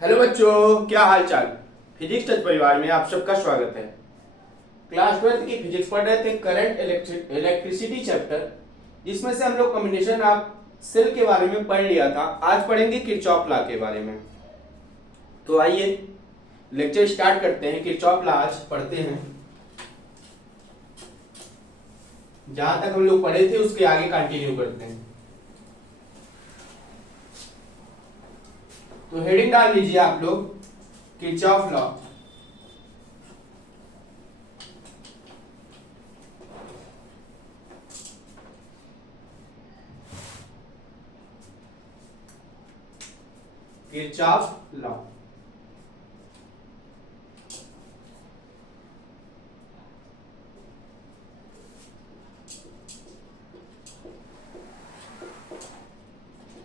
Hello बच्चों, क्या हाल चाल। फिजिक्स टच परिवार में आप सबका स्वागत है। क्लास 12th की फिजिक्स पढ़ रहे थे, करंट इलेक्ट्रिसिटी चैप्टर, जिसमें से हम लोग कॉम्बिनेशन ऑफ सेल के बारे में पढ़ लिया था। आज पढ़ेंगे किरचॉफ लॉ के बारे में। तो आइए लेक्चर स्टार्ट करते हैं। किरचॉफ लॉ आज पढ़ते हैं। जहां तक हम लोग पढ़े थे उसके आगे कंटिन्यू करते हैं। तो हेडिंग डाल लीजिए आप लोग, Kirchhoff law. Kirchhoff law.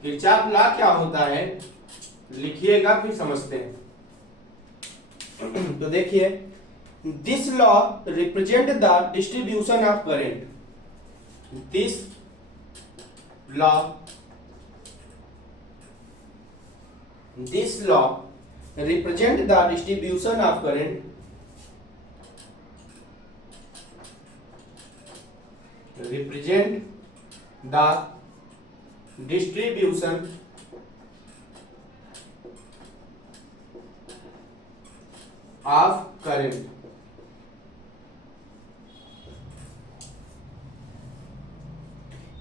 Kirchhoff law क्या होता है, लिखिएगा फिर समझते हैं। तो देखिए, this law represent the distribution of current. This law represent the distribution of current of current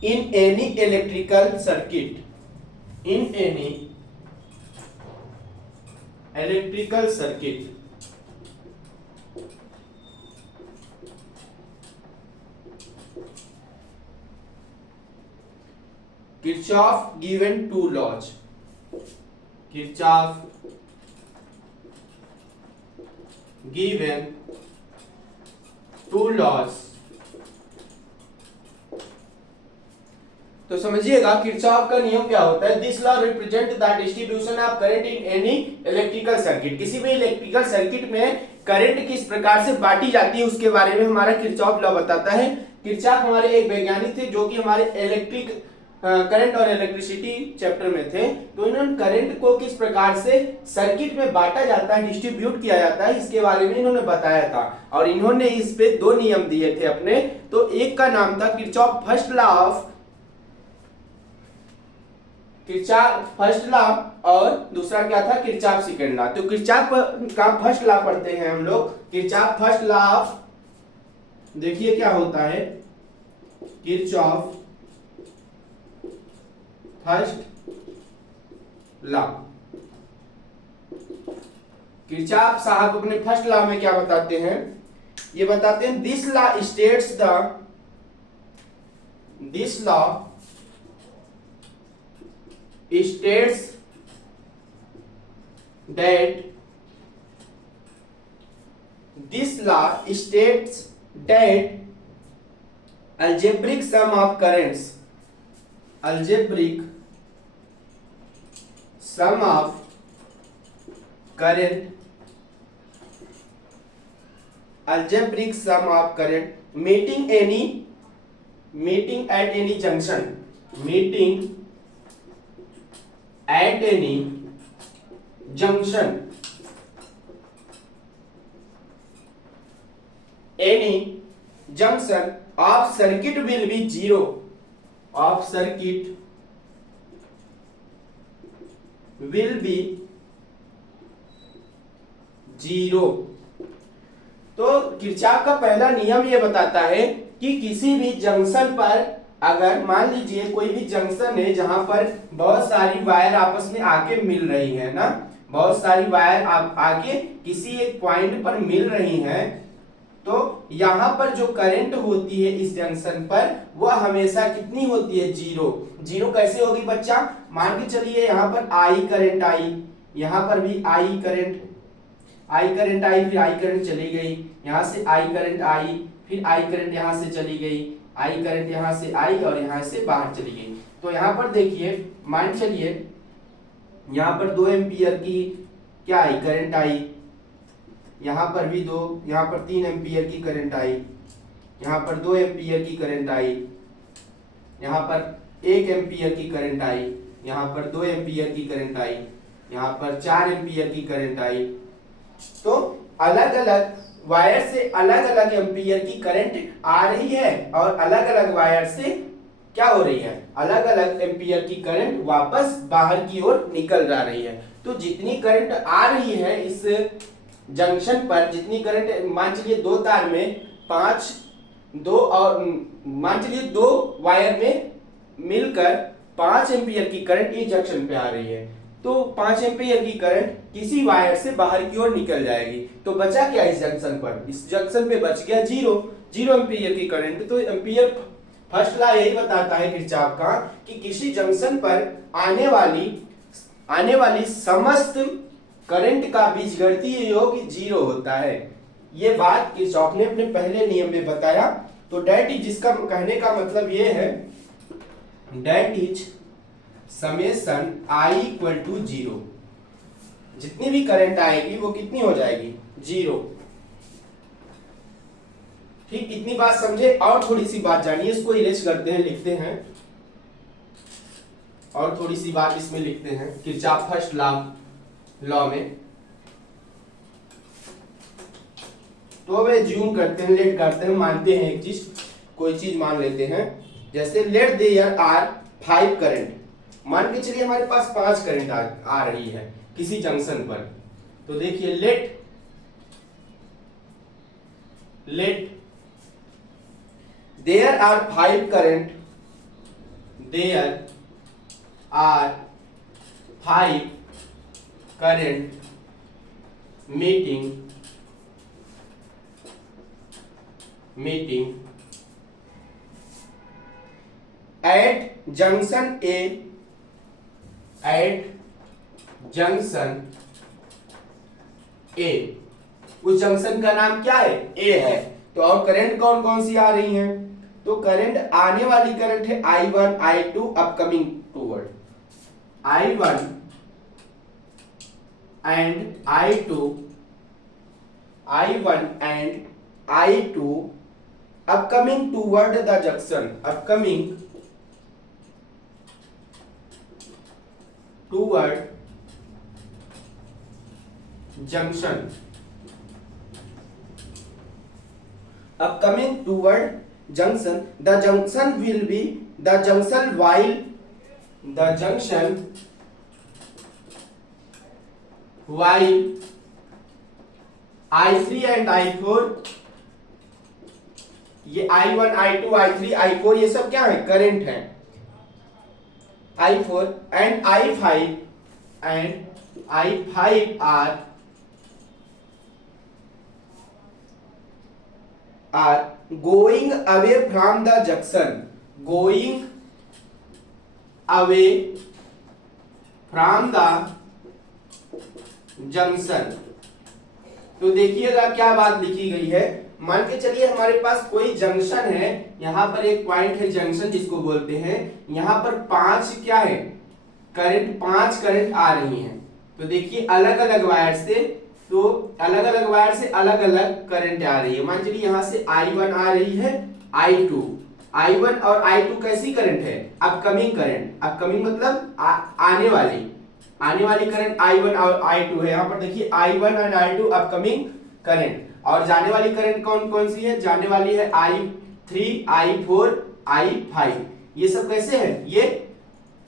in any electrical circuit. In any electrical circuit. Kirchhoff given two laws. Kirchhoff given two laws. तो समझिएगा Kirchhoff का नियम क्या होता है। This law represent the distribution of current in any electrical circuit. किसी भी electrical circuit में करंट किस प्रकार से बांटी जाती है उसके बारे में हमारा किरचॉफ लॉ बताता है। किरचॉफ हमारे एक वैज्ञानिक थे जो कि हमारे इलेक्ट्रिक करंट और इलेक्ट्रिसिटी चैप्टर में थे। तो इन्होंने करंट को किस प्रकार से सर्किट में बांटा जाता है, डिस्ट्रीब्यूट किया जाता है, इसके बारे में इन्होंने बताया था। और इन्होंने इस पे दो नियम दिए थे अपने। तो एक का नाम था किरचॉफ फर्स्ट लॉ और दूसरा क्या था, किरचॉफ सेकंड लॉ। तो किरचॉफ का फर्स्ट लॉ पढ़ते हैं हम लोग। किरचॉफ फर्स्ट लॉ ऑफ, देखिए क्या होता है, किरचॉफ फर्स्ट लॉ। किरचॉफ साहब अपने फर्स्ट लॉ में क्या बताते हैं, ये बताते हैं this law states that algebraic sum of currents meeting at any junction of circuit will be zero. तो किरचॉफ का पहला नियम ये बताता है कि किसी भी जंक्शन पर, अगर मान लीजिए कोई भी जंक्शन है जहां पर बहुत सारी वायर आपस में आके मिल रही है ना, बहुत सारी वायर आके किसी एक पॉइंट पर मिल रही हैं, तो यहां पर जो करंट होती है इस जंक्शन पर वह हमेशा कितनी होती है, जीरो कैसे होगी बच्चा, मान के चलिए यहां पर आई करंट आई, यहां पर भी आई करंट आई, फिर आई करंट चली गई, यहां से आई करंट आई, फिर आई करंट यहां से चली गई, आई करंट यहां से आई और यहां से बाहर चली गई। तो यहां पर देखिए, मान चलिए यहां पर 2 एम्पियर की क्या आई, करंट आई, यहां पर भी 2, यहां पर 3 एम्पियर की करंट आई, यहां पर 2 एम्पियर की करंट आई, यहां पर 1 एम्पियर की करंट आई, यहां पर 2 एम्पियर की करंट आई। यहाँ पर 4 एम्पियर की करंट आई। तो अलग अलग वायर से अलग अलग एम्पियर की करंट आ रही है और अलग अलग वायर से क्या हो रही है, अलग अलग एम्पियर की करंट वापस बाहर की ओर निकल जा रही है। तो जितनी करंट आ रही है इस जंक्शन पर, जितनी करंट, मान चलिए दो तार में मान चलिए दो वायर में मिलकर 5 एम्पियर की करंट इस जंक्शन पे आ रही है। तो 5 एम्पियर की करंट किसी वायर से बाहर की ओर निकल जाएगी। तो बचा क्या इस जंक्शन पर, इस जंक्शन पे बच गया जीरो एम्पियर की करंट। तो एम्पियर फर्स्ट लॉ यही बताता है किरचॉफ का कि किसी जंक्शन पर आने वाली समस्त करंट का बीजगणितीय योग 0 होता है। ये बात किरचॉफ ने अपने पहले नियम में बताया। तो डेट इज, जिसका कहने का मतलब ये है, that is summation I equal to 0। जितनी भी करंट आएगी वो कितनी हो जाएगी, 0। ठीक, इतनी बात समझे। और थोड़ी सी बात जानिए, इसको इरेज करते हैं, लिखते हैं, और थोड़ी सी बात इसमें लिखते हैं किरचॉफ फर्स्ट लॉ में। तो वे ज्यूम करते हैं, लेट करते हैं, मानते हैं एक चीज, कोई चीज मान लेते हैं। जैसे लेट देयर आर 5 करंट, मान के चलिए हमारे पास 5 करंट आ रही है किसी जंक्शन पर। तो देखिए let there are 5 current, there are 5 current meeting at junction A, उस जंक्शन का नाम क्या है, A है। तो और करंट कौन कौन सी आ रही हैं, तो करंट आने वाली करंट है I1 I2 upcoming toward, I1 and I2 upcoming toward the junction, upcoming toward junction, upcoming toward junction, the junction will be the junction while I3 and I4, ये I1 I2 I3 I4 ये सब क्या है, current है। I4 and I5 are going away from the junction, going away from the junction। तो देखिएगा क्या बात लिखी गई है। मान के चलिए हमारे पास कोई जंक्शन है, यहां पर एक पॉइंट है जंक्शन जिसको बोलते हैं, यहां पर 5 क्या है, करंट, 5 करंट आ रही हैं। तो देखिए अलग अलग वायर से, तो अलग अलग वायर से अलग अलग करंट आ रही है। मान चलिए यहां से I1 आ रही है, I1 और I2 कैसी करंट है, अपकमिंग करंट। अपकमिंग मतलब आने वाली करंट I1 और I2 है। यहाँ पर देखिए I1 और I2 अपकमिंग करंट। और जाने वाली करंट कौन कौन सी है, जाने वाली है I3 I4 I5। ये सब कैसे है, ये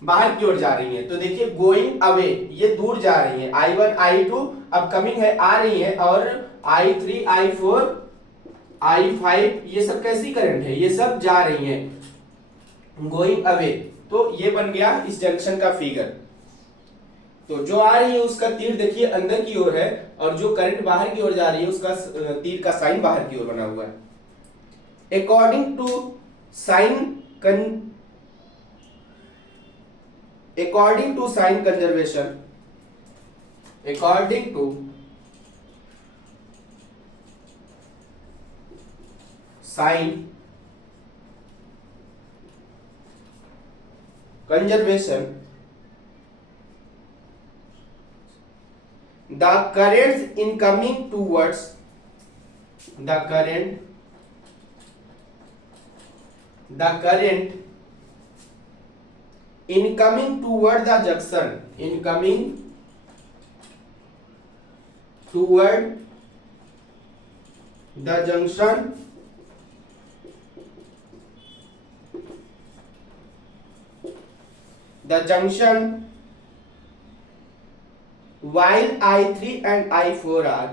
बाहर की ओर जा रही है। तो देखिए गोइंग अवे, ये दूर जा रही है। I1 I2 अपकमिंग है, आ रही है, और I3 I4 I5 ये सब कैसी करंट है, ये सब जा रही है, गोइंग अवे। तो ये बन गया इस जंक्शन का फिगर। तो जो आ रही है उसका तीर देखिए अंदर की ओर है, और जो करंट बाहर की ओर जा रही है उसका तीर का साइन बाहर की ओर बना हुआ है। According to sign conservation, according to sign conservation, the currents incoming towards the current incoming toward the junction, incoming toward the junction while I3 and I4 are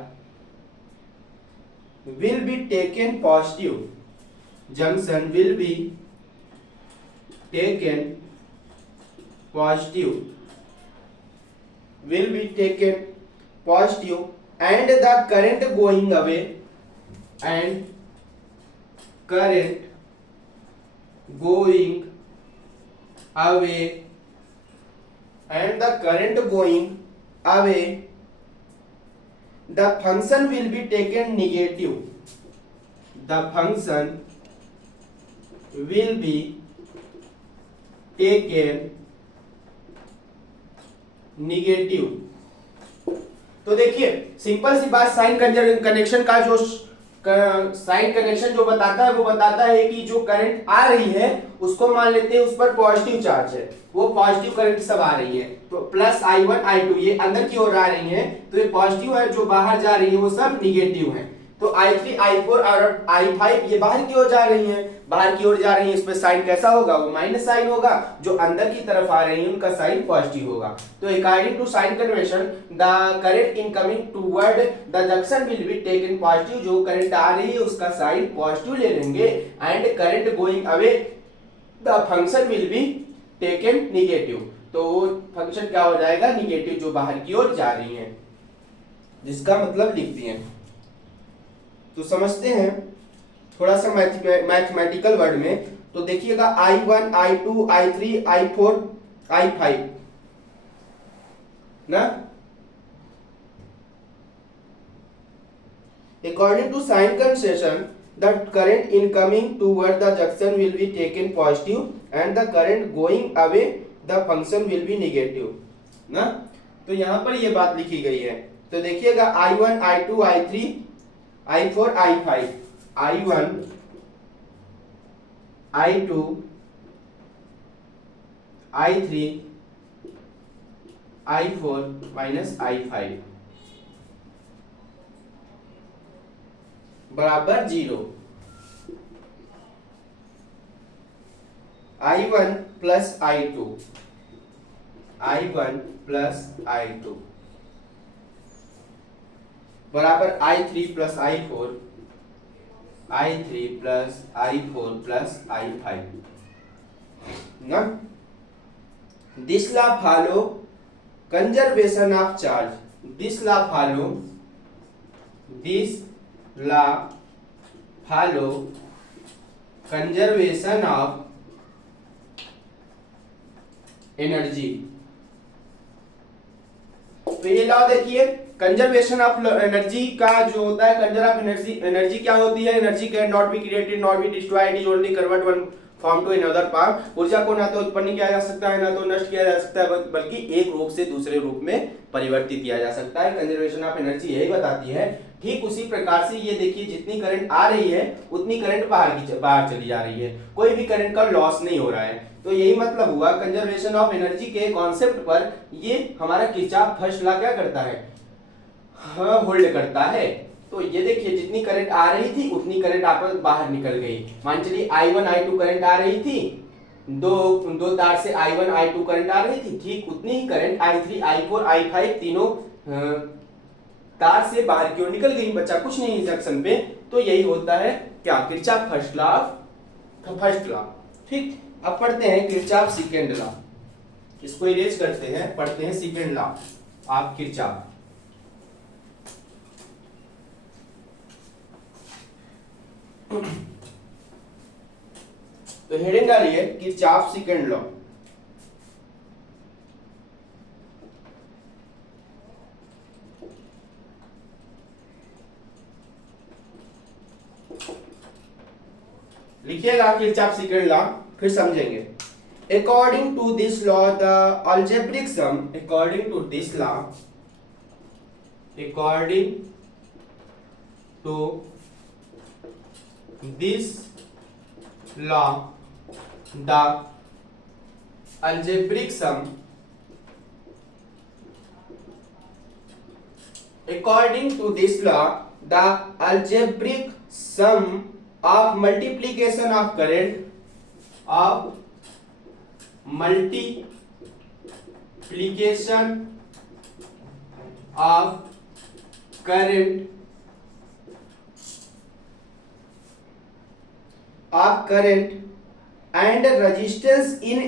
will be taken positive. Junction will be taken positive, and the current going away and the current going away, the function will be taken negative. The function will be taken negative. तो देखिए simple सी बात, sign connection का जो sign connection जो बताता है वो बताता है कि जो करंट आ रही है उसको मान लेते हैं उस पर पॉजिटिव चार्ज है, वो पॉजिटिव करंट सब आ रही है, तो प्लस I1 I2 ये अंदर की ओर आ रही है तो ये पॉजिटिव है, जो बाहर जा रही है वो सब निगेटिव है। तो I3 I4 और I5 ये बाहर की ओर जा रही है, बाहर की ओर जा रही है, इस पे साइन कैसा होगा, वो माइनस साइन होगा, जो अंदर की तरफ आ रही है उनका साइन पॉजिटिव होगा। तो according to sign convention the current incoming toward the junction will be taken positive, जो करंट आ रही है उसका साइन पॉजिटिव ले लेंगे, and current going away the function will be taken negative, तो फंक्शन क्या हो जाएगा, निगेटिव, जो बाहर की ओर जा रही है, जिसका मतलब लिख दिए। तो समझते हैं थोड़ा सा मैथमेटिकल वर्ड में, तो देखिएगा I1 I2 I3 I4 I5 ना, according to sign convention the current incoming toward the junction will be taken positive and the current going away the function will be negative ना। तो यहां पर ये बात लिखी गई है, तो देखिएगा I1 I2 I3 I4 I5, I1 I2 I3 I4 minus I5 बराबर 0। I1 प्लस I2 बराबर I3 plus I4 plus I5 ना। This law follow conservation of charge, this law follow conservation of energy. तो ये law देखिए, conservation of energy का जो होता है, कंजर ऑफ एनर्जी क्या होती है, energy can not be created not be destroyed, is only convert one form to another form. ऊर्जा को ना तो उत्पन्न किया जा सकता है ना तो नष्ट किया जा सकता है, बल्कि एक रूप से दूसरे रूप में परिवर्तित किया जा सकता है। कंजर्वेशन ऑफ एनर्जी यही बताती है। ठीक उसी प्रकार से ये देखिए, जितनी करंट आ रही है उतनी करंट बाहर चली जा रही है, कोई भी करंट का लॉस नहीं हो रहा है। तो यही मतलब हुआ कंजर्वेशन ऑफ एनर्जी के कॉन्सेप्ट पर ये हमारा किरचॉफ फर्स्ट लॉ क्या करता है, होल्ड करता है। तो ये देखिए, जितनी करंट आ रही थी उतनी करंट आपस बाहर निकल गई। मान चलिए I1 I2 करंट आ रही थी, दो तार से I1 I2 करंट आ रही थी, ठीक उतनी ही करंट I3 I4 I5 तीनों तार से बाहर की ओर निकल गई, बचा कुछ नहीं जंक्शन पे। तो यही होता है क्या, किरचॉफ फर्स्ट लॉ। ठीक, अब पढ़ते हैं किरचॉफ सेकंड लॉ। इसको इरेज करते हैं, पढ़ते हैं सेकंड लॉ ऑफ किरचॉफ। तो हेडिंग डालिए किरचॉफ सेकंड लॉ। लिखिएगा किरचॉफ सेकंड लॉ, फिर समझेंगे। According to this law the algebraic sum, according to this law the algebraic sum according to this law the algebraic sum of multiplication of current and resistance in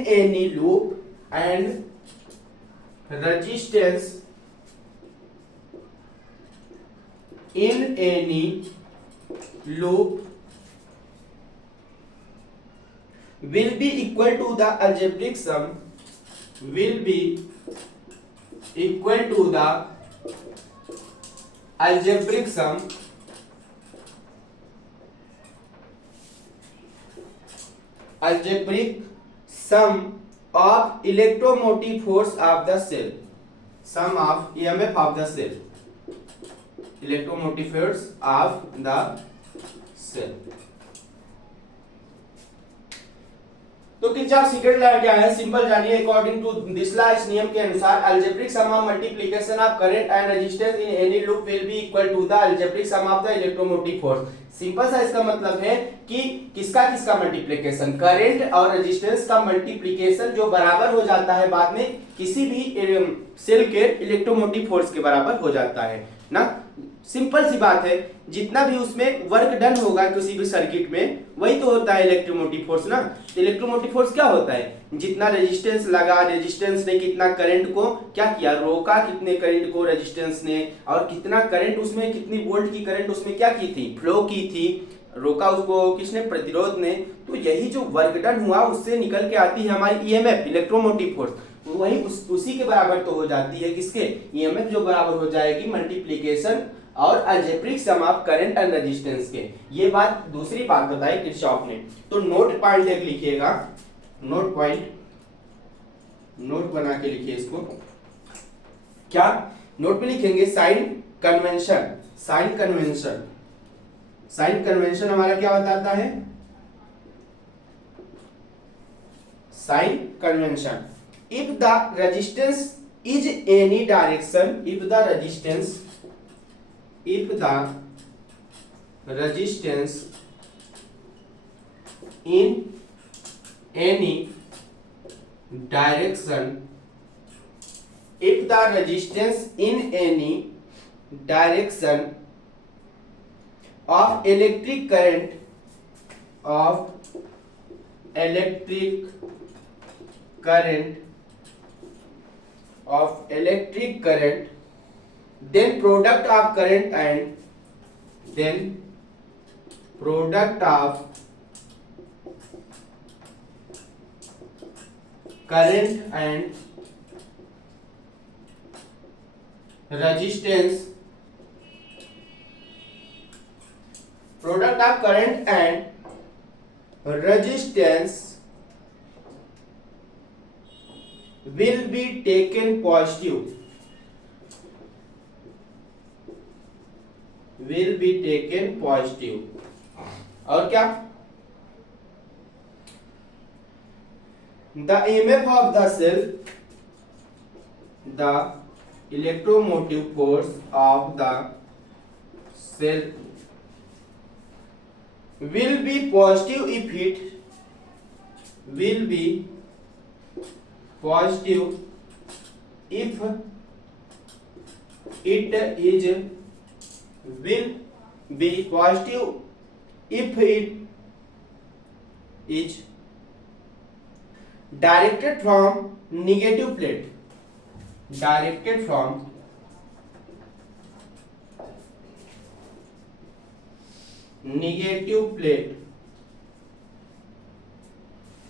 any loop will be equal to the algebraic sum of electromotive force of the cell, sum of EMF of the cell, electromotive force of the cell। तो Kirchhoff second law क्या है, simple जानिए। According to this law, इस नियम के अनुसार algebraic sum of multiplication of current and resistance in any loop will be equal to the algebraic sum of the electromotive force. Simple सा इसका मतलब है कि किसका किसका मल्टीप्लिकेशन, करंट और रेजिस्टेंस का मल्टीप्लिकेशन जो बराबर हो जाता है बाद में किसी भी सेल के इलेक्ट्रोमोटिव फोर्स के बराबर हो जाता है ना। सिंपल सी बात है, जितना भी उसमें वर्क डन होगा किसी भी सर्किट में वही तो होता है इलेक्ट्रोमोटिव फोर्स ना। तो इलेक्ट्रोमोटिव फोर्स क्या होता है, जितना रेजिस्टेंस लगा, रेजिस्टेंस ने कितना करंट को क्या किया, रोका, कितने करंट को रेजिस्टेंस ने, और कितना करंट उसमें, कितनी वोल्ट की करंट उसमें क्या की थी, फ्लो की थी, रोका उसको किसने, प्रतिरोध ने। तो यही जो वर्क डन हुआ उससे निकल के आती है हमारी ईएमएफ, इलेक्ट्रोमोटिव फोर्स, वही उसी के बराबर तो हो जाती है किसके, ईएमएफ, जो बराबर हो जाएगी मल्टीप्लिकेशन और algebraic sum of current and resistance के। ये बात दूसरी बात बताई किरचॉफ ने। तो नोट पॉइंट एक लिखिएगा, नोट पॉइंट, नोट बना के लिखिए इसको। क्या नोट में लिखेंगे, sign convention. Sign convention, sign convention हमारा क्या बताता है, sign convention, if the resistance is any direction, if the resistance in any direction, if the resistance in any direction of electric current, then product of current and resistance, product of current and resistance will be taken positive, will be taken positive। और क्या, the EMF of the cell, the electromotive force of the cell will be positive if it will be positive if it is, will be positive if it is directed from negative plate, directed from negative plate,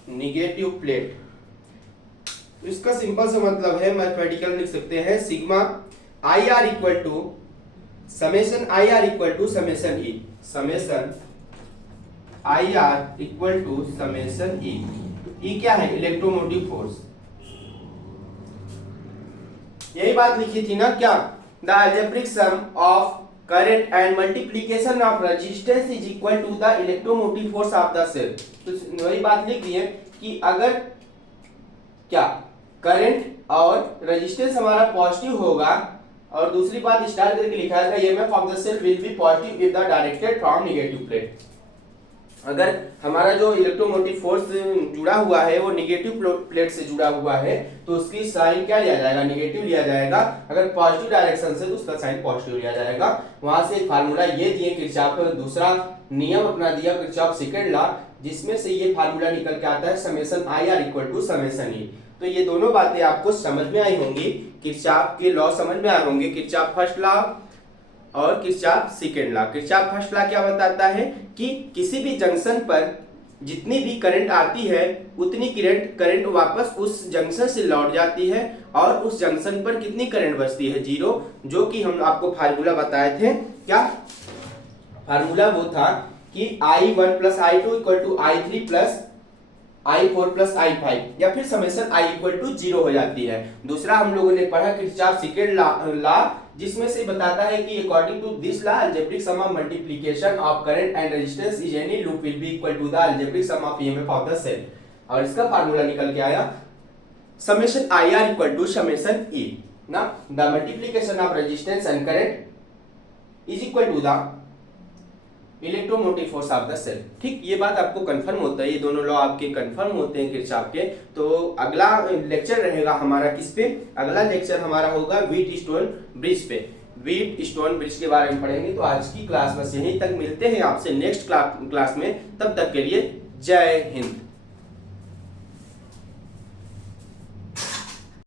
negative plate। इसका simple सा मतलब है, mathematical लिख सकते हैं, sigma I R equal to summation I R equal to summation E, summation I R equal to summation E. E क्या है, electromotive force. यही बात लिखी थी ना क्या, the algebraic sum of current and multiplication of resistance is equal to the electromotive force of the cell. तो वही बात लिख दी है कि अगर क्या करंट और रेजिस्टेंस हमारा पॉजिटिव होगा और दूसरी बात स्टार करके लिखा है EMF of the cell will be positive if the directed from negative plate. अगर हमारा जो इलेक्ट्रोमोटिव फोर्स जुड़ा हुआ है वो नेगेटिव प्लेट से जुड़ा हुआ है तो उसकी साइन क्या लिया जाएगा, नेगेटिव लिया जाएगा। अगर पॉजिटिव डायरेक्शन से तो उसका साइन पॉजिटिव लिया जाएगा। वहां से एक फार्मूला ये दिए किरचॉफ का दूसरा नियम अपना दिया किरचॉफ सेकंड लॉ, जिसमें से ये फार्मूला निकल के आता है summation I R equal to summation E. तो ये दोनों बातें आपको समझ में आई होंगी, किरचॉफ के लॉ समझ में आए होंगे, किरचॉफ फर्स्ट लॉ और Kirchhoff second law. Kirchhoff first law क्या बताता है कि किसी भी जंक्शन पर जितनी भी करंट आती है उतनी करंट वापस उस जंक्शन से लौट जाती है और उस जंक्शन पर कितनी करंट बचती है, जीरो। जो कि हम आपको फार्मूला बताए थे, क्या फार्मूला वो था कि I1 plus I2 equal to I3 plus I4 plus I5, या फिर समेशन I इक्वल टू 0 हो जाती है। दूसरा हम लोगों ने पढ़ा किरचॉफ सेकंड लॉ, जिसमें से बताता है कि according to this law algebraic sum of multiplication of current and resistance is any loop will be equal to the algebraic sum of EMF of the cell. और इसका फार्मूला निकल के आया summation I R equal to summation E ना, the multiplication of resistance and current is equal to the electromotive force of the cell. ठीक, ये बात आपको कंफर्म होता है, ये दोनों लॉ आपके कंफर्म होते हैं किरचॉफ के। तो अगला लेक्चर रहेगा हमारा किस पे, अगला लेक्चर हमारा होगा व्हीट स्टोन ब्रिज पे। व्हीट स्टोन ब्रिज के बारे में पढ़ेंगे। तो आज की क्लास बस यहीं तक, मिलते हैं आपसे नेक्स्ट क्लास में, तब तक के लिए जय हिंद।